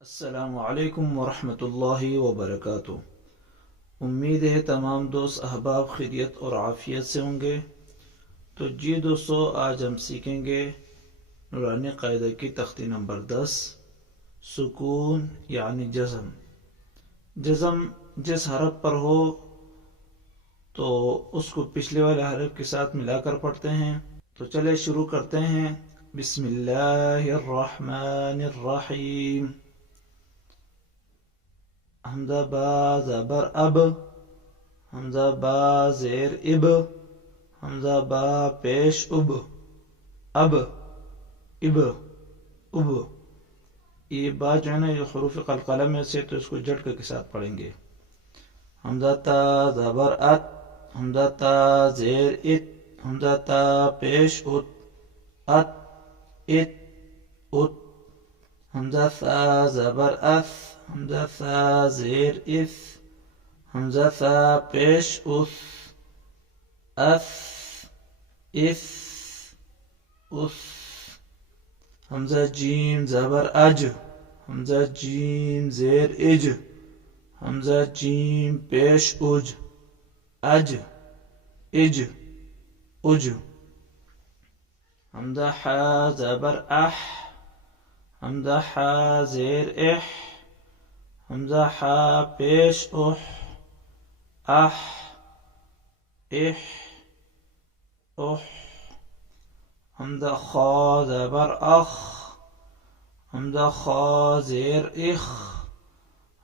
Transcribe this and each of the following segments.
السلام علیکم ورحمۃ اللہ وبرکاتہ۔ امید ہے تمام دوست احباب خیریت اور عافیت سے ہوں گے۔ تو جی دوستو، آج ہم سیکھیں گے نورانی قاعدہ کی تختی نمبر 10، سکون یعنی جزم۔ جزم جس حرف پر ہو تو اس کو پچھلے والے حرف کے ساتھ ملا کر پڑھتے ہیں۔ تو چلے شروع کرتے ہیں۔ بسم اللہ الرحمن الرحیم۔ حمزہ با زبر اب، حمزہ با زیر اب، حمزہ با پیش اب، اب اب اب۔ یہ با جو ہے نا، یہ حروف قلقلہ میں سے، تو اس کو جھٹکے کے ساتھ پڑھیں گے۔ حمزہ تا زبر ات، حمزہ تا زیر ات، حمزہ تا پیش ات، ات ات ات۔ حمزہ ثا زبر اث، حمزہ ثا زیر اث، حمزہ ثا پیش اث، اث اث اث۔ حمزہ جیم زبر اج، حمزہ جیم زیر اج، حمزہ جیم پیش اج، اج اج اج۔ حمزہ حا زبر اح، حمزہ حا زیر اح، حمزہ حا پیش اح، اح اح اح۔ حمزہ خا زبر اخ، حمزہ خا زیر اخ،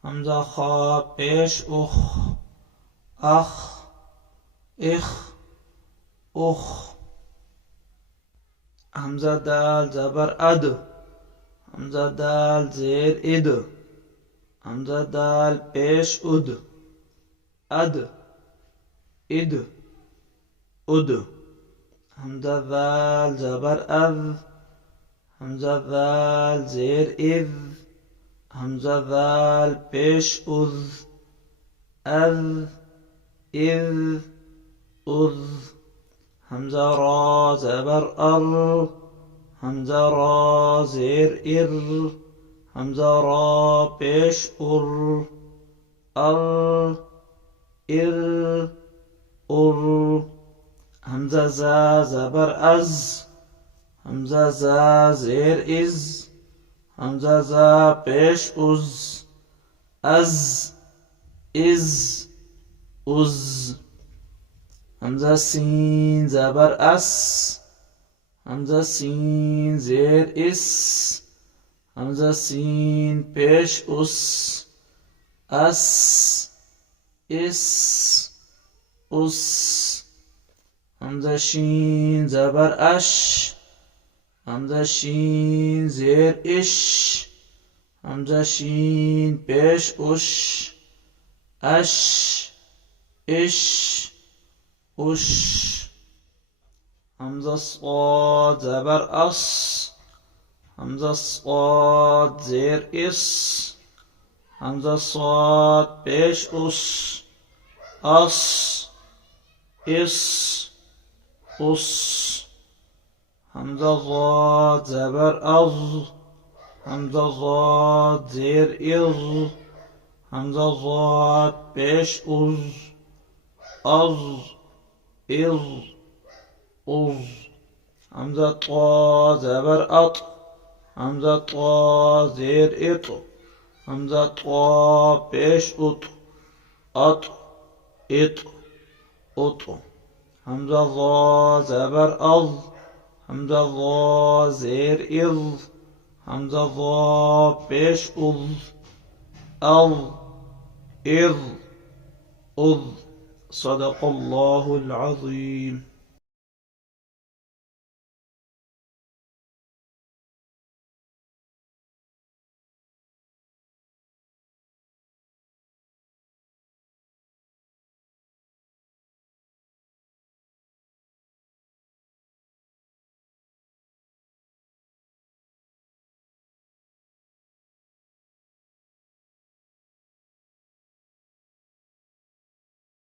حمزہ خا پیش اخ، اخ اخ اخ۔ حمزہ دال زبر اد، حمزہ دال زیر اد، حمزہ دال پیش اد، اد اد اد۔ حمزہ ذال زبر اذ، حمزہ ذال زیر اذ، حمزہ ذال پیش اذ، اذ اذ اذ۔ حمزہ را زبر ار، حمزہ را زیر ار، حمزہ را پیش ار، ار ار ار۔ حمزہ زا زبر از، حمزہ زا زیر از، حمزہ زا پیش از، از از از۔ حمزہ سین زبر اس، حمزہ سین زیر اس، حمزہ سین پیش اس، اس اس اس۔ حمزہ شین زبر اش، حمزہ شین زیر اش، حمزہ شین پیش اش، اش اش اش۔ حمزہ صاد زبر اس، حمزہ صاد زیر اس، حمزہ صاد پیش اس، اس اس اس۔ حمزہ ضاد زبر اض، حمزہ ضاد زیر اض، حمزہ ضاد پیش از، از اض از۔ حمزہ طا زبر اط، حمزہ طا زیر اط، حمزہ طا پیش اط، اط اط اط۔ حمزہ ضا زبر اض، حمزہ ضا زیر اض، حمزہ ضا پیش اض، اض اض اض۔ صدق اللہ العظیم۔